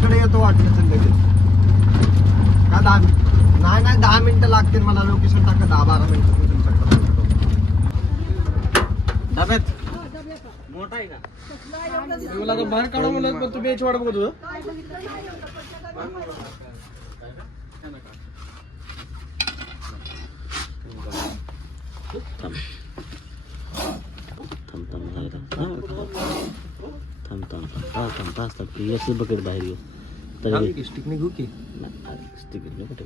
इकडे येतो वाटलं संध्याकाळी का दहा नाही नाही दहा मिनिटं लागतील मला लोकेशन टाका दहा बारा मिनिटं मी तुमच्याकडे डब्यात मोठा आहे का? मला तर बाहेर काढू म्हणलं पण तुम्ही याची वाट बघत होता. थांब थांब जरा. थांब थांब थांब थांब हा थांब पाच थांब तू असे बकेट बाहेर घेऊ तर स्टिक निघू की स्टिकर नको कुठे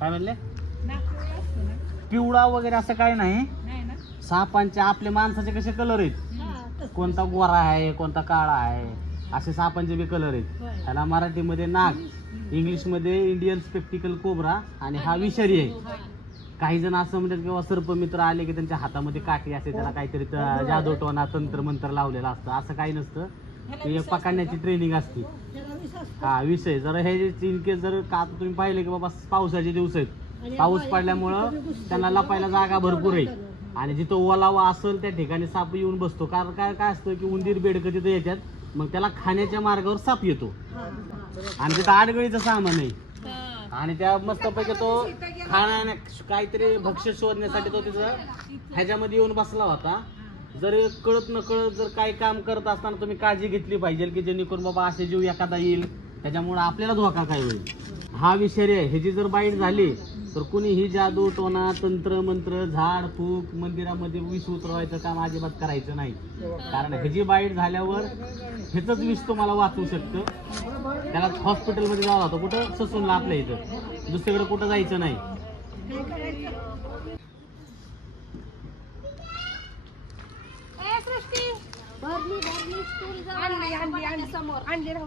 काय म्हणले पिवळा वगैरे असं काय नाही सापांचे आपले माणसाचे कसे कलर आहेत? कोणता गोरा आहे कोणता काळा आहे? असे सापांचे बी कलर आहेत. त्याला मराठीमध्ये नाग इंग्लिशमध्ये इंडियन स्पेक्टिकल कोबरा आणि हा विषारी आहे. काही जण असं म्हणतात किंवा सर्पमित्र आले की त्यांच्या हातामध्ये काठी असते त्याला काहीतरी त- जादूटोना तंत्र मंत्र लावलेलं असतं. असं काही नसतं. ते एक पकडण्याची ट्रेनिंग असते. हा विषय. जर हे इन केस जर का आता तुम्ही पाहिले की बाबा पावसाचे दिवस आहेत. पाऊस पडल्यामुळं त्यांना लपायला जागा भरपूर आहे. आणि जिथं ओलावा असेल त्या ठिकाणी साप येऊन बसतो. कारण काय काय असतं की उंदीर बेडकं तिथं येतात मग त्याला खाण्याच्या मार्गावर साप येतो. आणि तिथं आडगळीचं सामान आहे. आणि त्या मस्तपैकी तो खाण्या काहीतरी भक्ष्य शोधण्यासाठी तो तिथं ह्याच्यामध्ये येऊन बसला होता. जर कळत न कळत जर काही काम करत असताना तुम्ही काळजी घेतली पाहिजे की जेणेकरून बाबा असे जीव एखादा येईल त्याच्यामुळे आपल्याला धोका काय होईल? हा विषारी आहे ह्याची जर बाईट झाली तर कुणीही जादू टोना तंत्र मंत्र झाड फूक मंदिरामध्ये विष उतरवायचं काम अजिबात करायचं नाही. कारण ह्याची बाईट झाल्यावर ह्याच विष तुम्हाला वाचवू शकतं. त्याला हॉस्पिटलमध्ये जावं लागतं. कुठं? ससूनला आपल्या इथं. दुसरीकडे कुठं जायचं नाही. आणली आणली आणली. समोर. आणली राहू